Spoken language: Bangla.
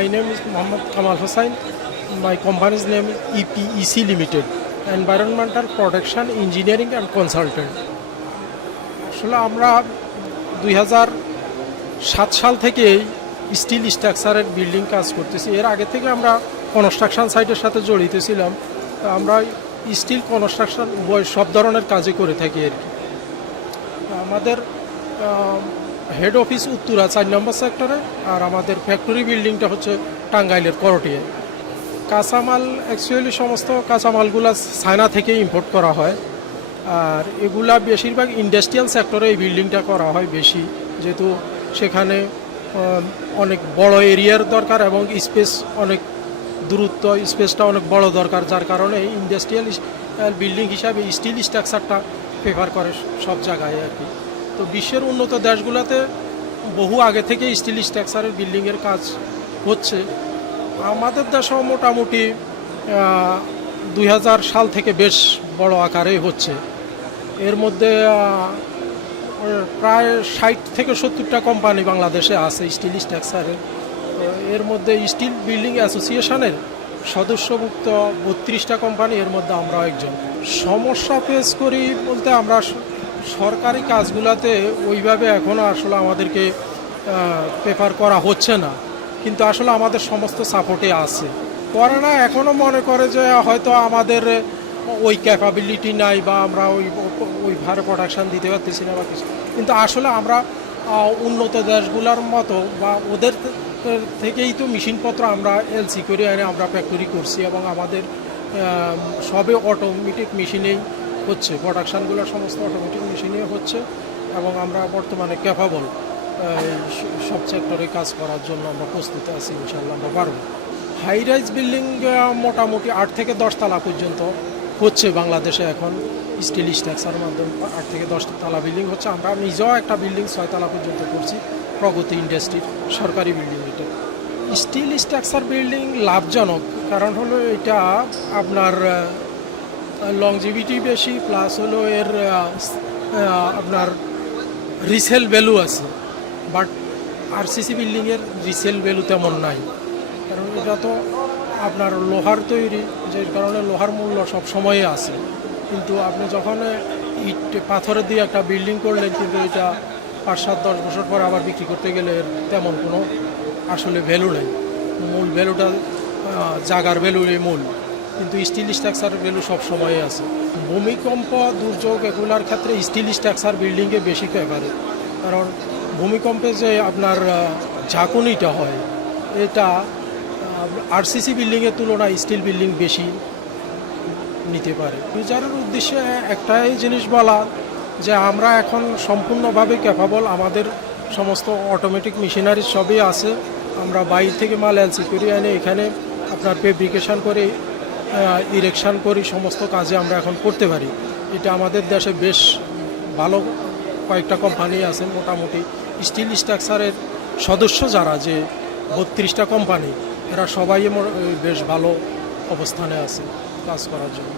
My name is Mohammad Kamal Hossain. My company's name is EPEC Limited, Environmental Protection Engineering and Consultant. আসলে আমরা 2007 সাল থেকে স্টিল স্ট্রাকচারের বিল্ডিং কাজ করতেছি। এর আগে থেকে আমরা কনস্ট্রাকশন সাইটের সাথে জড়িত ছিলাম। আমরা স্টিল কনস্ট্রাকশন উভয় সব ধরনের কাজই করে থাকি আর কি। আমাদের হেড অফিস উত্তরা 4 নম্বর সেক্টরে, আর আমাদের ফ্যাক্টরি বিল্ডিংটা হচ্ছে টাঙ্গাইলের করটিয়ে। কাঁচামাল অ্যাকচুয়ালি সমস্ত কাঁচামালগুলো চায়না থেকে ইম্পোর্ট করা হয়, আর এগুলা বেশিরভাগ ইন্ডাস্ট্রিয়াল সেক্টরে এই বিল্ডিংটা করা হয় বেশি, যেহেতু সেখানে অনেক বড় এরিয়ার দরকার এবং স্পেস অনেক দূরত্ব, স্পেসটা অনেক বড় দরকার, যার কারণে ইন্ডাস্ট্রিয়াল বিল্ডিং হিসাবে স্টিল স্ট্রাকচারটা প্রেফার করে সব জায়গায় আর কি। তো বিশ্বের উন্নত দেশগুলোতে বহু আগে থেকে স্টিল স্ট্রাকচারের বিল্ডিংয়ের কাজ হচ্ছে। আমাদের দেশেও মোটামুটি 2000 সাল থেকে বেশ বড় আকারে হচ্ছে। এর মধ্যে প্রায় 60 থেকে 70টা কোম্পানি বাংলাদেশে আছে স্টিল স্ট্রাকচারের। এর মধ্যে স্টিল বিল্ডিং অ্যাসোসিয়েশনের সদস্যভুক্ত 32টা কোম্পানি, এর মধ্যে আমরা একজন। সমস্যা ফেস করি বলতে আমরা সরকারি কাজগুলোতে ওইভাবে এখনও আসলে আমাদেরকে প্রেফার করা হচ্ছে না, কিন্তু আসলে আমাদের সমস্ত সাপোর্টে আছে। করে না, এখনও মনে করে যে হয়তো আমাদের ওই ক্যাপাবিলিটি নাই বা আমরা ওইভাবে প্রোডাকশান দিতে পারতেছি না বা কিছু, কিন্তু আসলে আমরা উন্নত দেশগুলোর মতো বা ওদের থেকেই তো মেশিনপত্র আমরা এলসি করে এনে আমরা ফ্যাক্টরি করছি এবং আমাদের সবে অটোমেটিক মেশিনেই হচ্ছে, প্রোডাকশানগুলো সমস্ত অটোমেটিক মেশিনে হচ্ছে এবং আমরা বর্তমানে ক্যাপাবল সব সেক্টরে কাজ করার জন্য আমরা প্রস্তুত আছি। ইনশাআল্লাহ আমরা পারব। হাই রাইজ বিল্ডিং মোটামুটি 8 থেকে 10 তলা পর্যন্ত হচ্ছে বাংলাদেশে এখন স্টিল স্ট্রাকচারের মাধ্যমে। 8 থেকে 10 তলা বিল্ডিং হচ্ছে। আমরা নিজেও একটা বিল্ডিং 6 তলা পর্যন্ত করছি, প্রগতি ইন্ডাস্ট্রির সরকারি বিল্ডিং। এটা স্টিল স্ট্রাকচার বিল্ডিং লাভজনক, কারণ হলো এটা আপনার লংজিভিটি বেশি, প্লাস হলো এর আপনার রিসেল ভ্যালু আছে, বাট আরসিসি বিল্ডিংয়ের রিসেল ভ্যালু তেমন নাই, কারণ এটা তো আপনার লোহার তৈরি, যে কারণে লোহার মূল্য সব সময়ে আছে। কিন্তু আপনি যখন ইট পাথরের দিয়ে একটা বিল্ডিং করলেন, কিন্তু এটা 5-7-10 বছর পর আবার বিক্রি করতে গেলে এর তেমন কোনো আসলে ভ্যালু নেই। মূল ভ্যালুটা জাগার ভ্যালুই মূল, কিন্তু স্টিল স্ট্রাকচারের ভ্যালু সব সময়ে আছে। ভূমিকম্প, দুর্যোগ এগুলোর ক্ষেত্রে স্টিল স্ট্রাকচার বিল্ডিংয়ে বেশি ফেভারে, কারণ ভূমিকম্পে যে আপনার ঝাঁকুনিটা হয় এটা আরসিসি বিল্ডিংয়ের তুলনায় স্টিল বিল্ডিং বেশি নিতে পারে। ইউজারের উদ্দেশ্যে একটাই জিনিস বলা, যে আমরা এখন সম্পূর্ণভাবে ক্যাপাবল, আমাদের সমস্ত অটোমেটিক মেশিনারি সবই আছে। আমরা বাইরে থেকে মাল এলসি করে এনে এখানে আপনার ফেব্রিকেশন করে ইরেকশান করি, সমস্ত কাজে আমরা এখন করতে পারি। এটা আমাদের দেশে বেশ ভালো কয়েকটা কোম্পানি আছে। মোটামুটি স্টিল স্ট্রাকচারের সদস্য যারা, যে 32টা কোম্পানি, এরা সবাই বেশ ভালো অবস্থানে আছে কাজ করার জন্য।